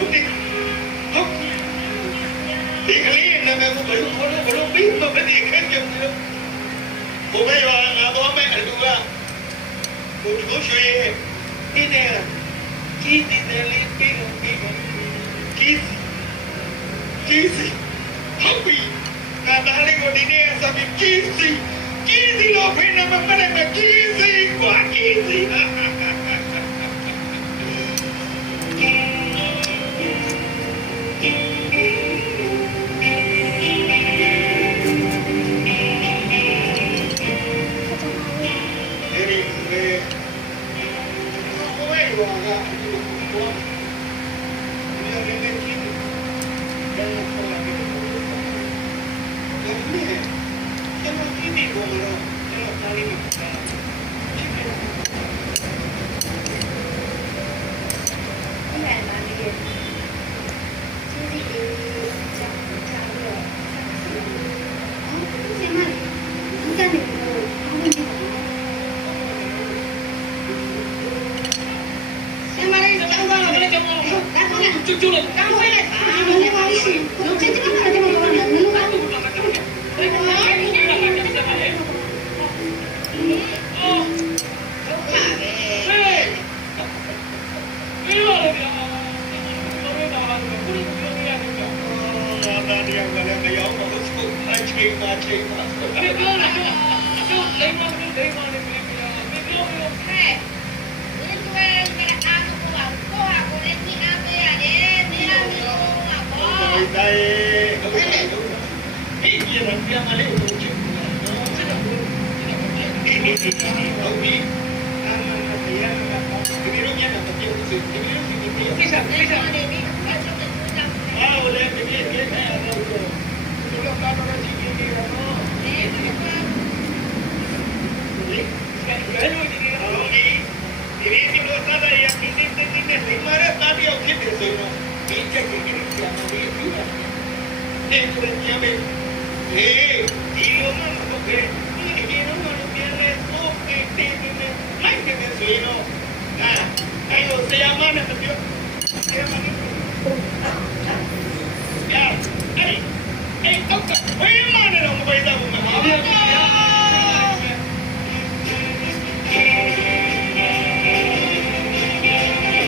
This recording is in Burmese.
ဟုတ်တယ်ဟုတ်ဒီကလေးနာမည်ကိုဘယ်လိုခေါ်လဲဘယ်လိုပြီးမဖြစ်ခဲ့ကြဘူးလို့ဘုရားကငါတော့မဲ့အတူကဘုရားရွှေဒီနေ့ကြီးတယ်လေးပြီးတော့ပြီးကြီးဟုတ်ပြီငါသားလေးကိုဒီနေ့အစပြီးကြီးလို့ဖိနေမှာမနဲ့ကြီးကွာကြီး